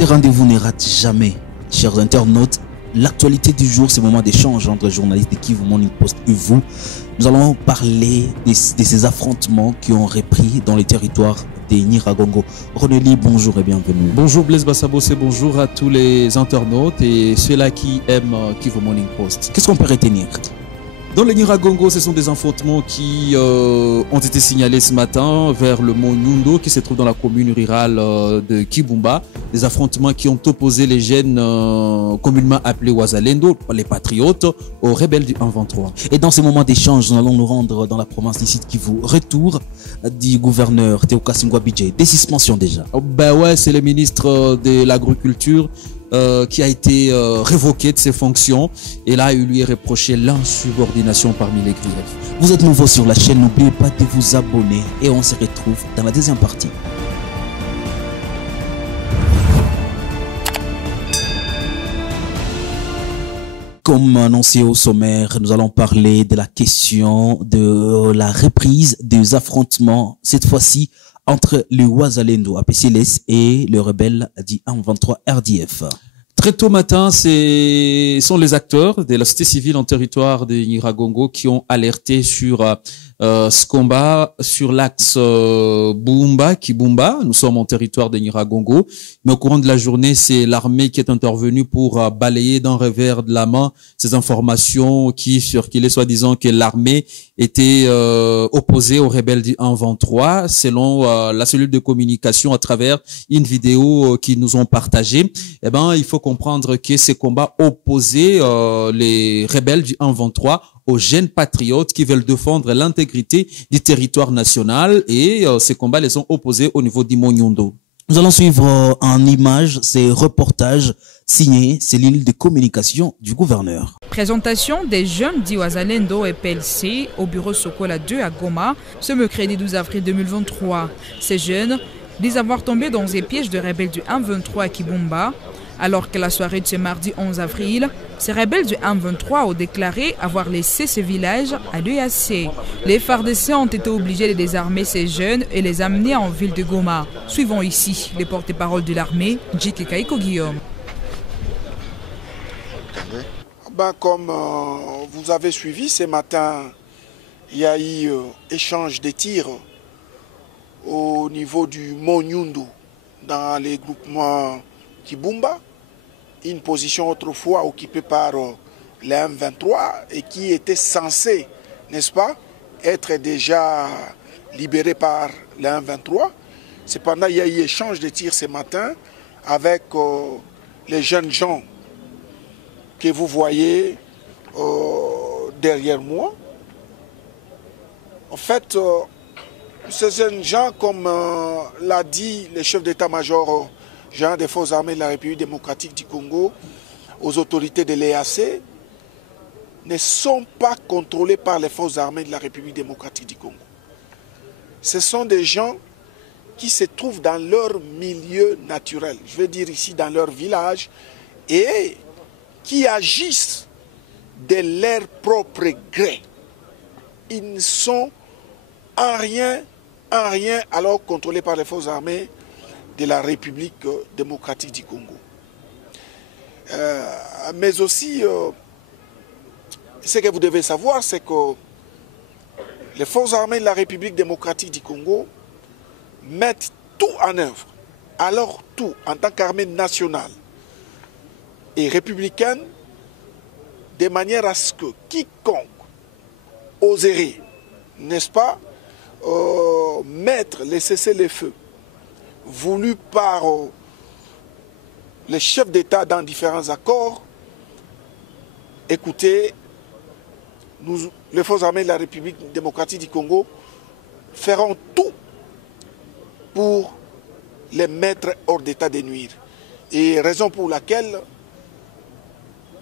Ces rendez-vous ne ratent jamais, chers internautes. L'actualité du jour, c'est le moment d'échange entre les journalistes de Kivu Morning Post et vous. Nous allons parler de ces affrontements qui ont repris dans les territoires de Nyiragongo. Renélie, bonjour et bienvenue. Bonjour Blaise Bassabo, c'est bonjour à tous les internautes et ceux-là qui aiment Kivu Morning Post. Qu'est-ce qu'on peut retenir? Dans le Nyiragongo, ce sont des affrontements qui ont été signalés ce matin vers le mont Nyundo qui se trouve dans la commune rurale de Kibumba. Des affrontements qui ont opposé les jeunes communément appelés Wazalendo, les patriotes, aux rebelles du 1-23. Et dans ces moments d'échange, nous allons nous rendre dans la province d'ici de Kivu. Retour du gouverneur Théokas Ngwabidje. Des suspensions déjà. Ben ouais, c'est le ministre de l'Agriculture qui a été révoqué de ses fonctions et là il lui est reproché l'insubordination parmi les griefs. Vous êtes nouveau sur la chaîne, n'oubliez pas de vous abonner et on se retrouve dans la deuxième partie. Comme annoncé au sommaire, nous allons parler de la question de la reprise des affrontements, cette fois-ci entre le Wazalendo APCLS et le rebelle du 1-23 RDF. Très tôt matin, ce sont les acteurs de la société civile en territoire de Nyiragongo qui ont alerté sur ce combat sur l'axe Bumba-Kibumba. Nous sommes en territoire de Nyiragongo, mais au courant de la journée, c'est l'armée qui est intervenue pour balayer d'un revers de la main ces informations qui circulaient soi-disant que l'armée était opposée aux rebelles du 1-23, selon la cellule de communication à travers une vidéo qu'ils nous ont partagée. Eh ben, il faut comprendre que ces combats opposaient les rebelles du 1-23 aux jeunes patriotes qui veulent défendre l'intégrité du territoire national et ces combats les ont opposés au niveau du Mont Nyundo. Nous allons suivre en images ces reportages signés cellule de communication du gouverneur. Présentation des jeunes d'Iwazalendo et PLC au bureau Sokola 2 à Goma ce mercredi 12 avril 2023. Ces jeunes disent avoir tombé dans les pièges de rebelles du 1-23 à Kibumba. Alors que la soirée de ce mardi 11 avril, ces rebelles du 1-23 ont déclaré avoir laissé ce village à l'EAC. Les FARDC ont été obligés de désarmer ces jeunes et les amener en ville de Goma. Suivons ici les porte-parole de l'armée, Djike Kaiko Guillaume. Comme vous avez suivi ce matin, il y a eu échange de tirs au niveau du Mont Nyundo dans les groupements Kibumba, une position autrefois occupée par les M23 et qui était censée, n'est-ce pas, être déjà libérée par les M23. Cependant, il y a eu échange de tirs ce matin avec les jeunes gens que vous voyez derrière moi. En fait, ces jeunes gens, comme l'a dit le chef d'état-major général des forces armées de la République démocratique du Congo, aux autorités de l'EAC, ne sont pas contrôlés par les forces armées de la République démocratique du Congo. Ce sont des gens qui se trouvent dans leur milieu naturel, je veux dire ici dans leur village, et qui agissent de leur propre gré. Ils ne sont en rien alors contrôlés par les forces armées de la République démocratique du Congo. Mais aussi, ce que vous devez savoir, c'est que les forces armées de la République démocratique du Congo mettent tout en œuvre, alors tout, en tant qu'armée nationale et républicaine, de manière à ce que quiconque oserait, n'est-ce pas, mettre les cessez-le-feu voulu par les chefs d'État dans différents accords, écoutez, les forces armées de la République démocratique du Congo feront tout pour les mettre hors d'état de nuire. Et raison pour laquelle,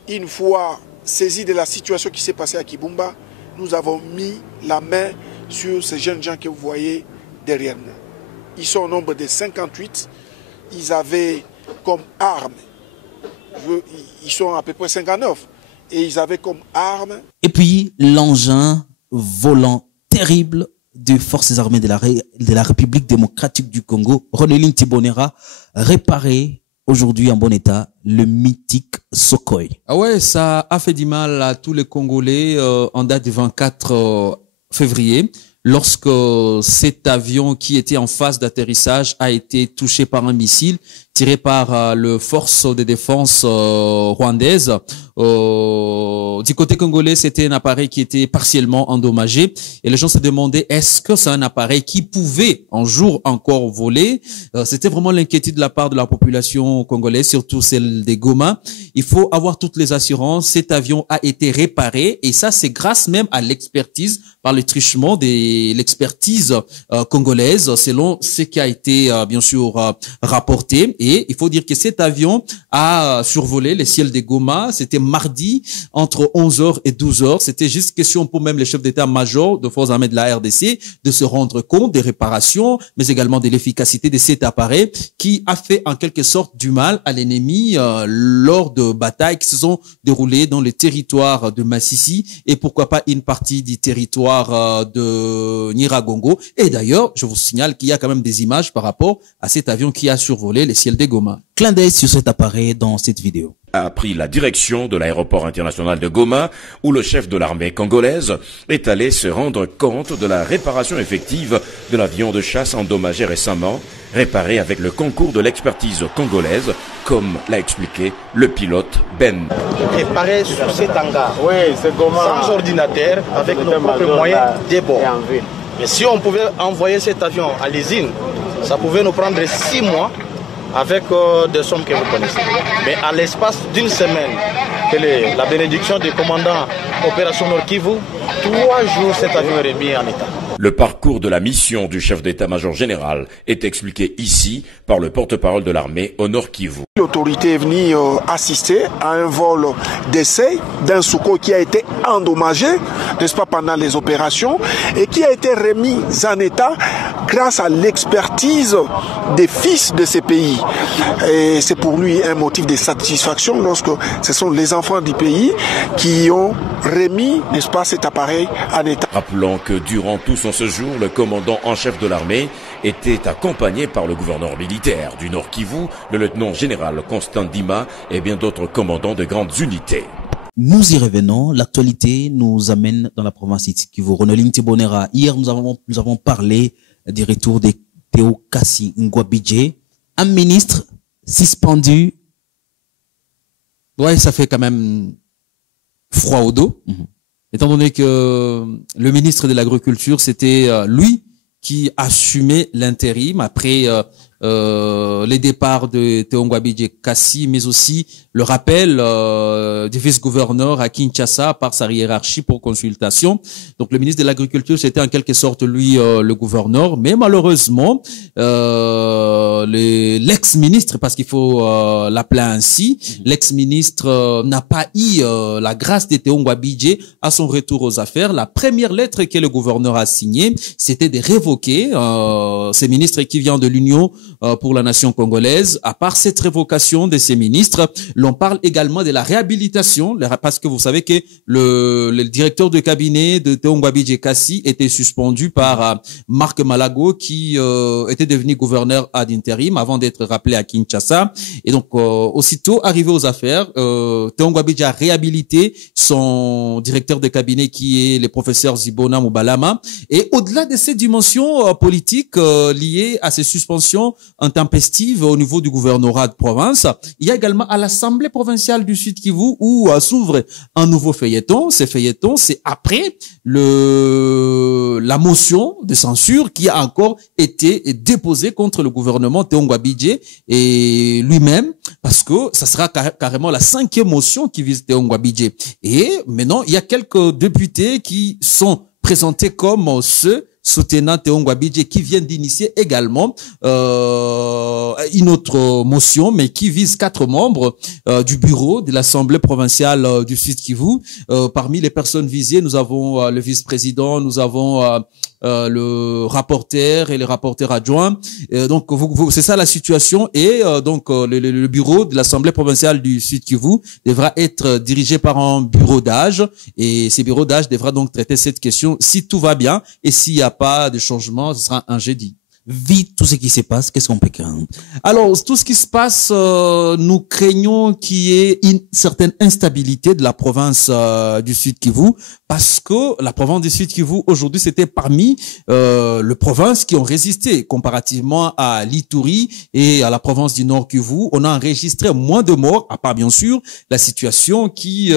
une fois saisis de la situation qui s'est passée à Kibumba, nous avons mis la main sur ces jeunes gens que vous voyez derrière nous. Ils sont au nombre de 58. Ils avaient comme arme, ils sont à peu près 59, et ils avaient comme arme. Et puis l'engin volant terrible des forces armées de la République démocratique du Congo, Renéline Tibonera, réparé aujourd'hui en bon état le mythique Sukhoi. Ah ouais, ça a fait du mal à tous les Congolais en date du 24 février, lorsque cet avion qui était en phase d'atterrissage a été touché par un missile tiré par le force de défense rwandaise. Du côté congolais, c'était un appareil qui était partiellement endommagé et les gens se demandaient est-ce que c'est un appareil qui pouvait un jour encore voler. C'était vraiment l'inquiétude de la part de la population congolaise, surtout celle des Goma. Il faut avoir toutes les assurances. Cet avion a été réparé et ça, c'est grâce même à l'expertise, par le truchement de l'expertise congolaise, selon ce qui a été bien sûr rapporté. Et il faut dire que cet avion a survolé les ciels des Goma. C'était mardi entre 11h et 12h. C'était juste question pour même les chefs d'état-major de forces armées de la RDC de se rendre compte des réparations, mais également de l'efficacité de cet appareil qui a fait en quelque sorte du mal à l'ennemi lors de batailles qui se sont déroulées dans les territoires de Massissi et pourquoi pas une partie du territoire de Nyiragongo. Et d'ailleurs, je vous signale qu'il y a quand même des images par rapport à cet avion qui a survolé les ciels des Goma. Clin d'œil sur cet appareil dans cette vidéo. A pris la direction de l'aéroport international de Goma, où le chef de l'armée congolaise est allé se rendre compte de la réparation effective de l'avion de chasse endommagé récemment, réparé avec le concours de l'expertise congolaise, comme l'a expliqué le pilote Ben. Réparé sur cet hangar, sans ordinateur, avec nos propres moyens de bord. Mais si on pouvait envoyer cet avion à l'usine, ça pouvait nous prendre 6 mois avec des sommes que vous connaissez. Mais à l'espace d'une semaine, la bénédiction du commandant Opération Nord Kivu, 3 jours cet avion est remis en état. Le parcours de la mission du chef d'état-major général est expliqué ici par le porte-parole de l'armée au Nord Kivu. L'autorité est venue assister à un vol d'essai d'un Sukhoi qui a été endommagé, n'est-ce pas, pendant les opérations et qui a été remis en état grâce à l'expertise des fils de ces pays. Et c'est pour lui un motif de satisfaction lorsque ce sont les enfants du pays qui ont remis, n'est-ce pas, cet appareil en état. Rappelons que durant tout son séjour, le commandant en chef de l'armée était accompagné par le gouverneur militaire du Nord Kivu, le lieutenant-général Constant Dima et bien d'autres commandants de grandes unités. Nous y revenons. L'actualité nous amène dans la province de Kivu. Ronoline Tibonera. Hier, nous avons parlé du retour de Théo Kassi Ngwabidje, un ministre suspendu. Ouais, ça fait quand même froid au dos. Étant donné que le ministre de l'Agriculture, c'était lui qui assumait l'intérim après les départs de Théo Ngwabidje Kassi, mais aussi le rappel du vice-gouverneur à Kinshasa par sa hiérarchie pour consultation. Donc le ministre de l'Agriculture, c'était en quelque sorte lui le gouverneur, mais malheureusement l'ex-ministre, parce qu'il faut l'appeler ainsi, l'ex-ministre n'a pas eu la grâce de Théo Ngwabidje à son retour aux affaires. La première lettre que le gouverneur a signée, c'était de révoquer ces ministres qui viennent de l'Union pour la nation congolaise. À part cette révocation de ces ministres, l'on parle également de la réhabilitation, parce que vous savez que le directeur de cabinet de Théo Ngwabidje Kassi était suspendu par Marc Malago, qui était devenu gouverneur ad interim avant d'être rappelé à Kinshasa. Et donc, aussitôt arrivé aux affaires, Théo Ngwabidje a réhabilité son directeur de cabinet, qui est le professeur Zibona Mubalama. Et au-delà de ces dimensions politiques liées à ces suspensions intempestives au niveau du gouvernorat de province, il y a également à l'Assemblée provinciale du Sud Kivu où s'ouvre un nouveau feuilleton. Ce feuilleton, c'est après la motion de censure qui a encore été déposée contre le gouvernement Théo Ngwabidje et lui-même, parce que ça sera carrément la 5e motion qui vise Théo Ngwabidje. Et maintenant, il y a quelques députés qui sont présentés comme ceux soutenant Théo Ngwabidje qui vient d'initier également une autre motion, mais qui vise 4 membres du bureau de l'Assemblée provinciale du Sud Kivu. Parmi les personnes visées, nous avons le vice-président, nous avons le rapporteur et les rapporteurs adjoints. Donc, c'est ça la situation. Et donc, le bureau de l'Assemblée provinciale du Sud Kivu devra être dirigé par un bureau d'âge. Et ce bureau d'âge devra donc traiter cette question si tout va bien et s'il n'y a pas de changement, ce sera un jeudi. vite tout ce qui se passe, qu'est-ce qu'on peut craindre? Alors, tout ce qui se passe, nous craignons qu'il y ait une certaine instabilité de la province du Sud Kivu, parce que la province du Sud Kivu, aujourd'hui, c'était parmi les provinces qui ont résisté comparativement à l'Ituri et à la province du Nord Kivu. On a enregistré moins de morts, à part bien sûr la situation qui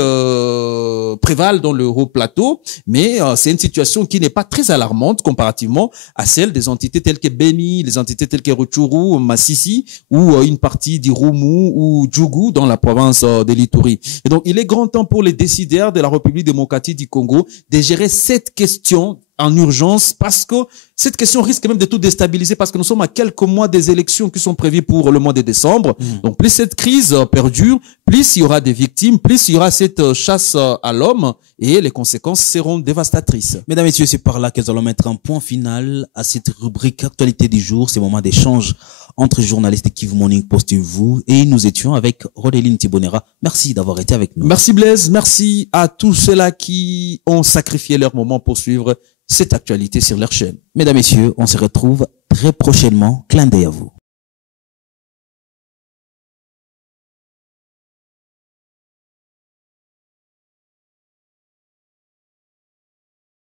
prévale dans le haut plateau, mais c'est une situation qui n'est pas très alarmante comparativement à celle des entités telles que Beni, les entités telles que Rutshuru, Massissi, ou une partie d'Irumu ou Djougou dans la province de l'Ituri. Et donc, il est grand temps pour les décideurs de la République démocratique du Congo de gérer cette question en urgence, parce que cette question risque même de tout déstabiliser, parce que nous sommes à quelques mois des élections qui sont prévues pour le mois de décembre. Donc plus cette crise perdure, plus il y aura des victimes, plus il y aura cette chasse à l'homme, et les conséquences seront dévastatrices. Mesdames et messieurs, c'est par là que nous allons mettre un point final à cette rubrique actualité du jour, ces moments d'échange entre journalistes de Kivu Morning Post et vous, et nous étions avec Rodeline Tibonera. Merci d'avoir été avec nous. Merci Blaise, merci à tous ceux-là qui ont sacrifié leur moment pour suivre cette actualité sur leur chaîne. Mesdames et messieurs, on se retrouve très prochainement. Clin d'œil à vous.